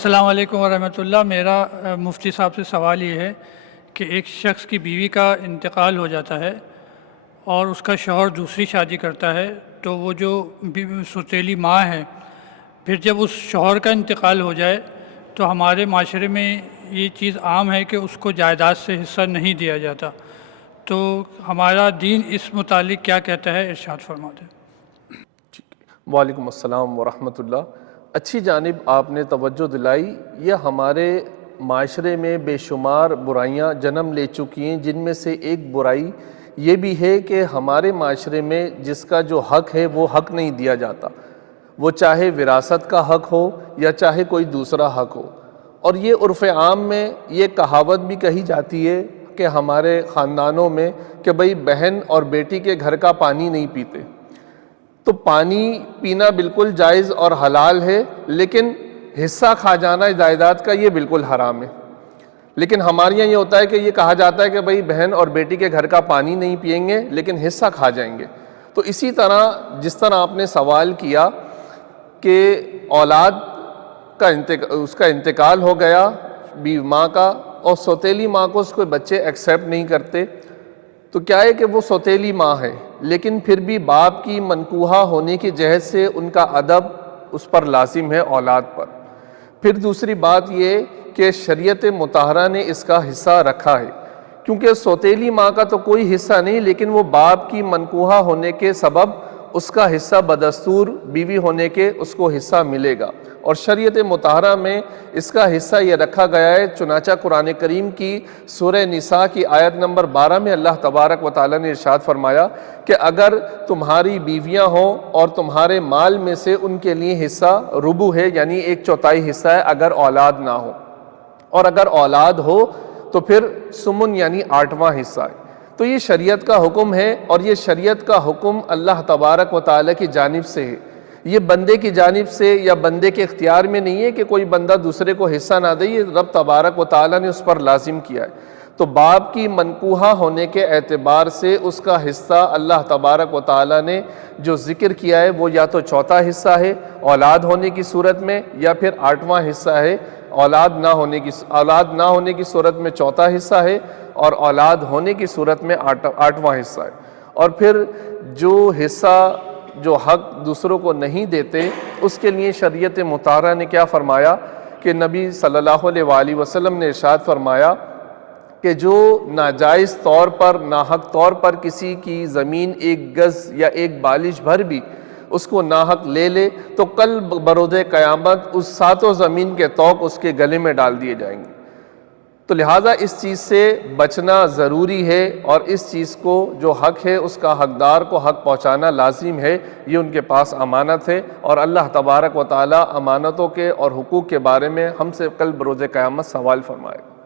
السلام علیکم ورحمۃ اللہ۔ میرا مفتی صاحب سے سوال یہ ہے کہ ایک شخص کی بیوی کا انتقال ہو جاتا ہے اور اس کا شوہر دوسری شادی کرتا ہے، تو وہ جو سوتیلی ماں ہے، پھر جب اس شوہر کا انتقال ہو جائے تو ہمارے معاشرے میں یہ چیز عام ہے کہ اس کو جائیداد سے حصہ نہیں دیا جاتا، تو ہمارا دین اس متعلق کیا کہتا ہے، ارشاد فرما دیں۔ وعلیکم السلام ورحمۃ اللہ۔ اچھی جانب آپ نے توجہ دلائی۔ یہ ہمارے معاشرے میں بے شمار برائیاں جنم لے چکی ہیں، جن میں سے ایک برائی یہ بھی ہے کہ ہمارے معاشرے میں جس کا جو حق ہے وہ حق نہیں دیا جاتا، وہ چاہے وراثت کا حق ہو یا چاہے کوئی دوسرا حق ہو۔ اور یہ عرف عام میں یہ کہاوت بھی کہی جاتی ہے کہ ہمارے خاندانوں میں کہ بھئی بہن اور بیٹی کے گھر کا پانی نہیں پیتے۔ تو پانی پینا بالکل جائز اور حلال ہے، لیکن حصہ کھا جانا جائیداد کا یہ بالکل حرام ہے۔ لیکن ہمارے یہاں یہ ہوتا ہے کہ یہ کہا جاتا ہے کہ بھئی بہن اور بیٹی کے گھر کا پانی نہیں پئیں گے لیکن حصہ کھا جائیں گے۔ تو اسی طرح جس طرح آپ نے سوال کیا کہ اولاد کا اس کا انتقال ہو گیا بیوی ماں کا، اور سوتیلی ماں کو اس کو بچے ایکسیپٹ نہیں کرتے، تو کیا ہے کہ وہ سوتیلی ماں ہے لیکن پھر بھی باپ کی منکوحہ ہونے کی جہت سے ان کا ادب اس پر لازم ہے اولاد پر۔ پھر دوسری بات یہ کہ شریعت مطہرہ نے اس کا حصہ رکھا ہے، کیونکہ سوتیلی ماں کا تو کوئی حصہ نہیں، لیکن وہ باپ کی منکوحہ ہونے کے سبب اس کا حصہ بدستور بیوی ہونے کے اس کو حصہ ملے گا، اور شریعت مطہرہ میں اس کا حصہ یہ رکھا گیا ہے۔ چنانچہ قرآن کریم کی سورہ نساء کی آیت نمبر 12 میں اللہ تبارک و تعالیٰ نے ارشاد فرمایا کہ اگر تمہاری بیویاں ہوں اور تمہارے مال میں سے ان کے لیے حصہ ربع ہے، یعنی 1/4 حصہ ہے اگر اولاد نہ ہو، اور اگر اولاد ہو تو پھر سمن یعنی 8واں حصہ ہے۔ تو یہ شریعت کا حکم ہے، اور یہ شریعت کا حکم اللہ تبارک و تعالیٰ کی جانب سے ہے، یہ بندے کی جانب سے یا بندے کے اختیار میں نہیں ہے کہ کوئی بندہ دوسرے کو حصہ نہ دے، یہ رب تبارک و تعالیٰ نے اس پر لازم کیا ہے۔ تو باپ کی منکوحہ ہونے کے اعتبار سے اس کا حصہ اللہ تبارک و تعالیٰ نے جو ذکر کیا ہے وہ یا تو 4تھا حصہ ہے اولاد ہونے کی صورت میں، یا پھر 8واں حصہ ہے اولاد نہ ہونے کی صورت میں 4تھا حصہ ہے، اور اولاد ہونے کی صورت میں 8واں حصہ ہے۔ اور پھر جو حصہ جو حق دوسروں کو نہیں دیتے، اس کے لیے شریعت مطہرہ نے کیا فرمایا کہ نبی صلی اللہ علیہ وآلہ وسلم نے ارشاد فرمایا کہ جو ناجائز طور پر ناحق طور پر کسی کی زمین 1 گز یا 1 بالش بھر بھی اس کو ناحق لے لے تو کل بروز قیامت اس 7 زمین کے طوق اس کے گلے میں ڈال دیے جائیں گے۔ تو لہٰذا اس چیز سے بچنا ضروری ہے، اور اس چیز کو جو حق ہے اس کا حقدار کو حق پہنچانا لازم ہے، یہ ان کے پاس امانت ہے، اور اللہ تبارک و تعالی امانتوں کے اور حقوق کے بارے میں ہم سے کل بروز قیامت سوال فرمائے گا۔